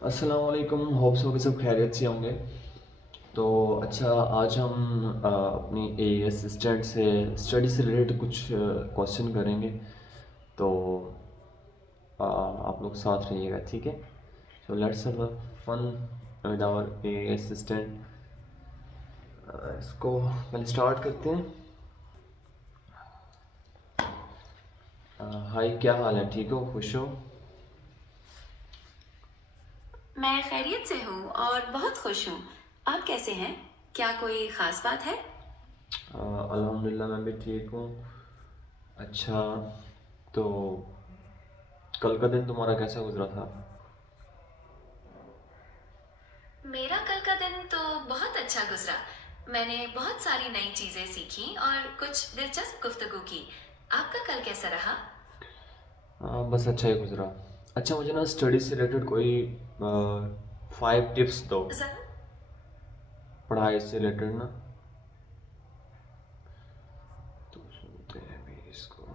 अस्सलाम वालेकुम। Hope so कि सब खैरियत से होंगे। तो अच्छा, आज हम अपनी ए असिस्टेंट से स्टडी से रिलेटेड कुछ क्वेश्चन करेंगे। तो आप लोग साथ रहिएगा, ठीक है। So let's have a fun with our AI assistant. इसको पहले स्टार्ट करते हैं। हाय, क्या हाल है? ठीक हो? खुश हो? मैं खैरियत से हूँ और बहुत खुश हूँ। आप कैसे हैं? क्या कोई खास बात है? अल्हम्दुलिल्लाह, मैं भी ठीक हूँ। अच्छा, तो कल का दिन तुम्हारा कैसा गुजरा था? मेरा कल का दिन तो बहुत अच्छा गुजरा। मैंने बहुत सारी नई चीजें सीखी और कुछ दिलचस्प गुफ्तगू की। आपका कल कैसा रहा? हाँ, बस अच्छा ही गुजरा। अच्छा, मुझे ना स्टडी से रिलेटेड कोई 5 टिप्स दो, जरूर। पढ़ाई से रिलेटेड ना। तो सुनते हैं भी इसको।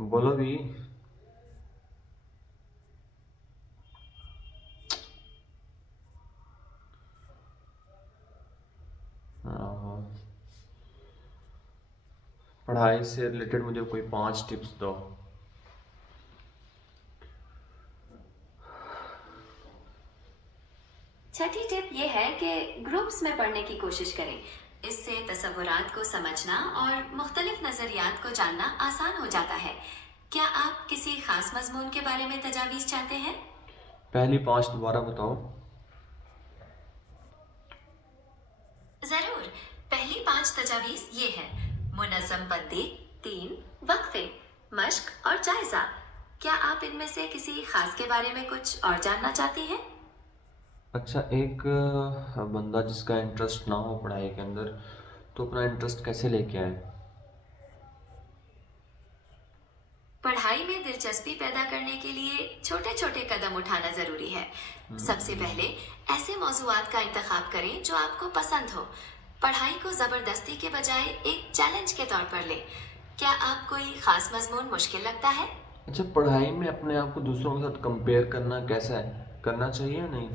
बोलो भी। पढ़ाई से रिलेटेड मुझे कोई 5 टिप्स दो। छठी टिप ये है कि ग्रुप्स में पढ़ने की कोशिश करें। इससे तसव्वुरात को समझना और मुख्तलिफ नजरियात को जानना आसान हो जाता है। क्या आप किसी खास मजमून के बारे में तजावीज़ चाहते हैं? पहली 5 दोबारा बताओ। जरूर। पहली 5 तजावीज ये है: मुनज़्ज़म बंदी, 3 वक्फे, मश्क और जायजा। क्या आप इनमें से किसी खास के बारे में कुछ और जानना चाहती हैं? अच्छा, एक बंदा जिसका इंटरेस्ट ना हो पढ़ाई के अंदर, तो अपना इंटरेस्ट कैसे लेके आए? पढ़ाई में दिलचस्पी पैदा करने के लिए छोटे छोटे कदम उठाना जरूरी है। सबसे पहले ऐसे मौज़ूआत का इंतखाब करें जो आपको पसंद हो। पढ़ाई को जबरदस्ती के बजाय एक चैलेंज के तौर पर लें। क्या आप कोई खास मजमून मुश्किल लगता है? अच्छा, पढ़ाई में अपने आप को दूसरों के साथ कंपेयर करना कैसा है? करना चाहिए या नहीं?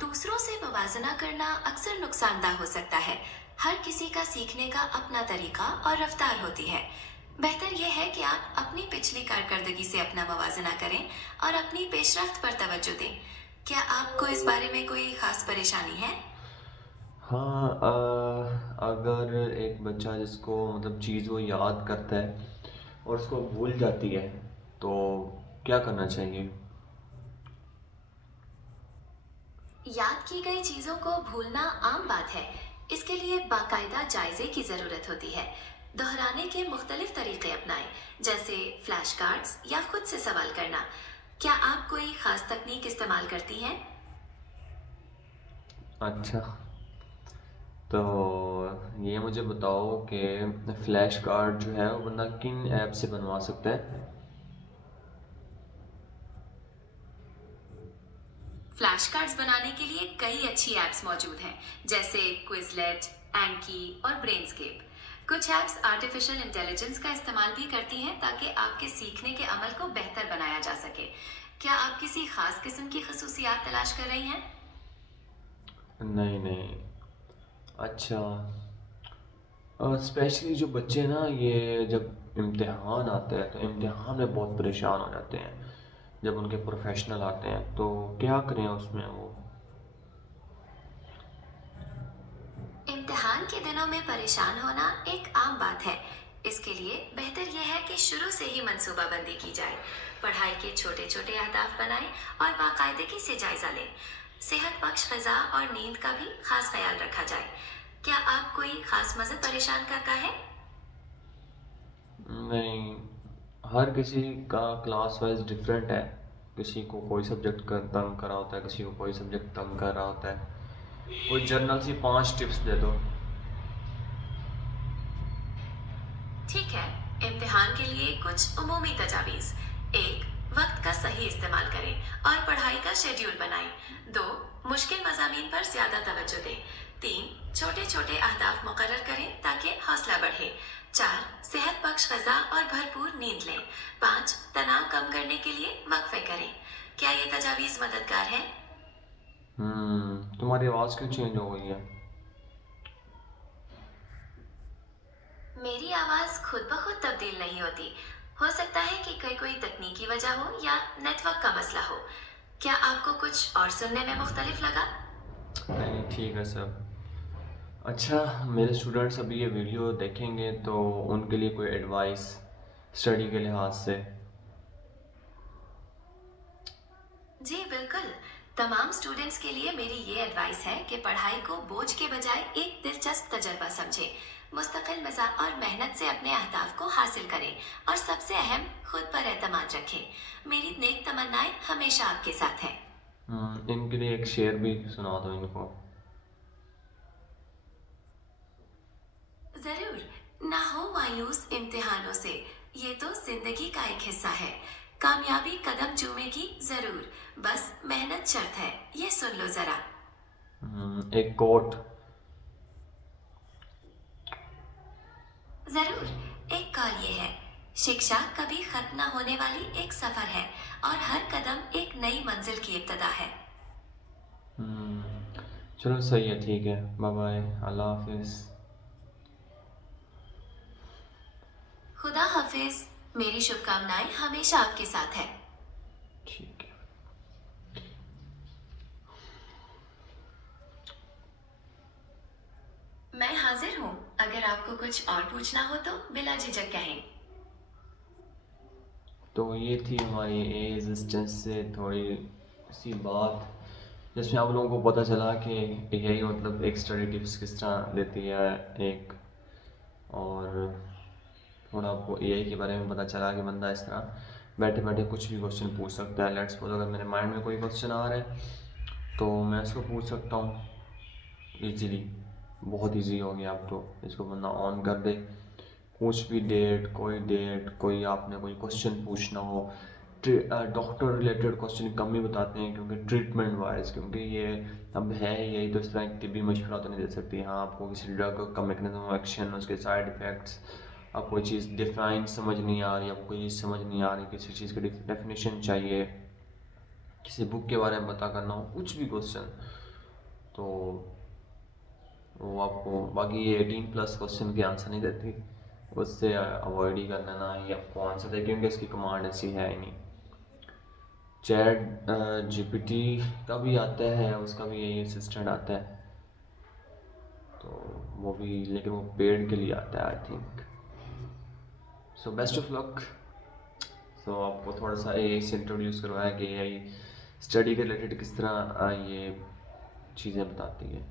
दूसरों से मवाजना करना अक्सर नुकसानदाह हो सकता है। हर किसी का सीखने का अपना तरीका और रफ्तार होती है। बेहतर यह है कि आप अपनी पिछली कारकर्दगी से अपना मवाजना करें और अपनी पेशरफ्त पर तवज्जो दें। क्या आपको इस बारे में कोई खास परेशानी है? हाँ, अगर एक बच्चा जिसको मतलब चीज़ वो याद करता है और उसको भूल जाती है, तो क्या करना चाहिए? याद की गई चीजों को भूलना आम बात है। इसके लिए बाकायदा जायजे की जरूरत होती है। दोहराने के मुख्तलिफ तरीके अपनाएं, जैसे फ्लैश कार्ड्स या खुद से सवाल करना। क्या आप कोई खास तकनीक इस्तेमाल करती हैं? अच्छा, तो ये मुझे बताओ कि फ्लैश कार्ड जो है वो बंदा किन ऐप से बनवा सकता है? फ्लैश कार्ड्स बनाने के लिए कई अच्छी ऐप्स मौजूद हैं, जैसे क्विजलेट, एंकी और ब्रेनस्केप। कुछ ऐप्स आर्टिफिशियल इंटेलिजेंस का इस्तेमाल भी करती हैं ताकि आपके सीखने के अमल को बेहतर बनाया जा सके। क्या आप किसी खास किस्म की खसूसियात तलाश कर रही हैं? नहीं नहीं। अच्छा, स्पेशली जो बच्चे ना, ये जब इम्तिहान आता है तो इम्तिहान में बहुत परेशान हो जाते हैं। जब उनके प्रोफेशनल आते हैं तो क्या करें उसमें वो? इम्तिहान के दिनों में परेशान होना एक आम बात है। इसके लिए बेहतर यह है कि शुरू से ही मंसूबाबंदी की जाए। पढ़ाई के छोटे छोटे अहदाफ बनाएं और बाकायदगी से जायजा लें। सेहत बख्श ग़िज़ा और नींद का भी खास ख्याल रखा जाए। क्या आप कोई खास मज़हब परेशान करता है? नहीं, हर किसी का क्लास वाइज डिफरेंट है। किसी को कोई सब्जेक्ट कर तंग कर रहा होता है, किसी को कोई सब्जेक्ट तंग कर रहा होता है। कोई जनरल सी 5 टिप्स दे दो। ठीक है। इम्तिहान के लिए कुछ उमूमी तजावीज़: एक, वक्त का सही इस्तेमाल करें और पढ़ाई का शेड्यूल बनाएं। दो, मुश्किल मज़ामीन पर ज़्यादा तवज्जो दें। तीन, छोटे छोटे अहदाफ मुकर्रर करें ताकि हौसला बढ़े। 4. सेहत पक्ष गजा और भरपूर नींद लें. 5. तनाव कम करने के लिए वक्फे करें. क्या ये तजावीज़ मददगार है? तुम्हारी आवाज़ क्यों चेंज हो गई है? मेरी आवाज़ खुद ब खुद तब्दील नहीं होती. हो सकता है कि कोई तकनीकी वजह हो या नेटवर्क का मसला हो. क्या आपको कुछ और सुनने में मुख्तलिफ लगा? नहीं, ठीक है सर. अच्छा, मेरे स्टूडेंट्स अभी ये वीडियो देखेंगे तो उनके लिए कोई एडवाइस स्टडी के लिहाज से? जी बिल्कुल. तमाम स्टूडेंट्स के लिए मेरी ये एडवाइस है कि पढ़ाई को बोझ के बजाय एक दिलचस्प तजर्बा समझें. मुस्तकिल मिजाज और मेहनत से अपने अहदाफ को हासिल करें और सबसे अहम, खुद पर एतमाद रखें. मेरी नेक तमन्नाएं हमेशा आपके साथ हैं. इनके लिए एक शेर भी सुना दो इनको. जरूर. ना हो मायूस इम्तिहानों से, ये तो जिंदगी का एक हिस्सा है. कामयाबी कदम चूमेगी जरूर, बस मेहनत शर्त है, ये सुन लो जरा. एक कोट. जरूर. एक कॉल ये है: शिक्षा कभी खत्म न होने वाली एक सफर है और हर कदम एक नई मंजिल की इब्तिदा है. चलो सही है, ठीक है, बाय बाय, अल्लाह हाफिज़. खुदा हाफिज. मेरी शुभकामनाएं हमेशा आपके साथ है. ठीक है. मैं हाजिर हूँ. अगर आपको कुछ और पूछना हो तो बिला झिझक कहें. तो ये थी हमारी एग्जिस्टेंस से थोड़ी सी बात, जिसमें आप लोगों को पता चला कि यही मतलब एक स्टडी टिप्स किस तरह देती है एक, और थोड़ा आपको एआई के बारे में पता चला कि बंदा इस तरह बैठे बैठे कुछ भी क्वेश्चन पूछ सकता है. लेट्स सपोज अगर मेरे माइंड में कोई क्वेश्चन आ रहा है तो मैं इसको पूछ सकता हूँ इजीली. बहुत इजी हो गया. अब तो इसको बंदा ऑन कर दे, कुछ भी डेट, कोई आपने कोई क्वेश्चन पूछना हो, डॉक्टर रिलेटेड क्वेश्चन कम ही बताते हैं क्योंकि ट्रीटमेंट वाइज, क्योंकि ये अब है यही, तो इस तरह की तिब्बी मशवरा तो नहीं दे सकती. हाँ, आपको किसी ड्रग का मैकेनिज्म ऑफ एक्शन, उसके साइड इफ़ेक्ट्स, अब कोई चीज़ डिफाइन समझ नहीं आ रही, आपको कोई चीज़ समझ नहीं आ रही, किसी चीज़ की डेफिनेशन चाहिए, किसी बुक के बारे में पता करना हो, कुछ भी क्वेश्चन, तो वो आपको, बाकी ये 18+ क्वेश्चन के आंसर नहीं देती, उससे अवॉइड ही करना, ना ही आपको आंसर दे, क्योंकि इसकी कमांड ऐसी है ही नहीं. चैट जीपीटी का भी आता है, उसका भी यही असिस्टेंट आता है, तो वो भी, लेकिन वो पेड के लिए आता है I think. So best of luck. So आपको थोड़ा सा एआई से इंट्रोड्यूस करवाया कि एआई स्टडी के रिलेटेड किस तरह ये चीज़ें बताती है.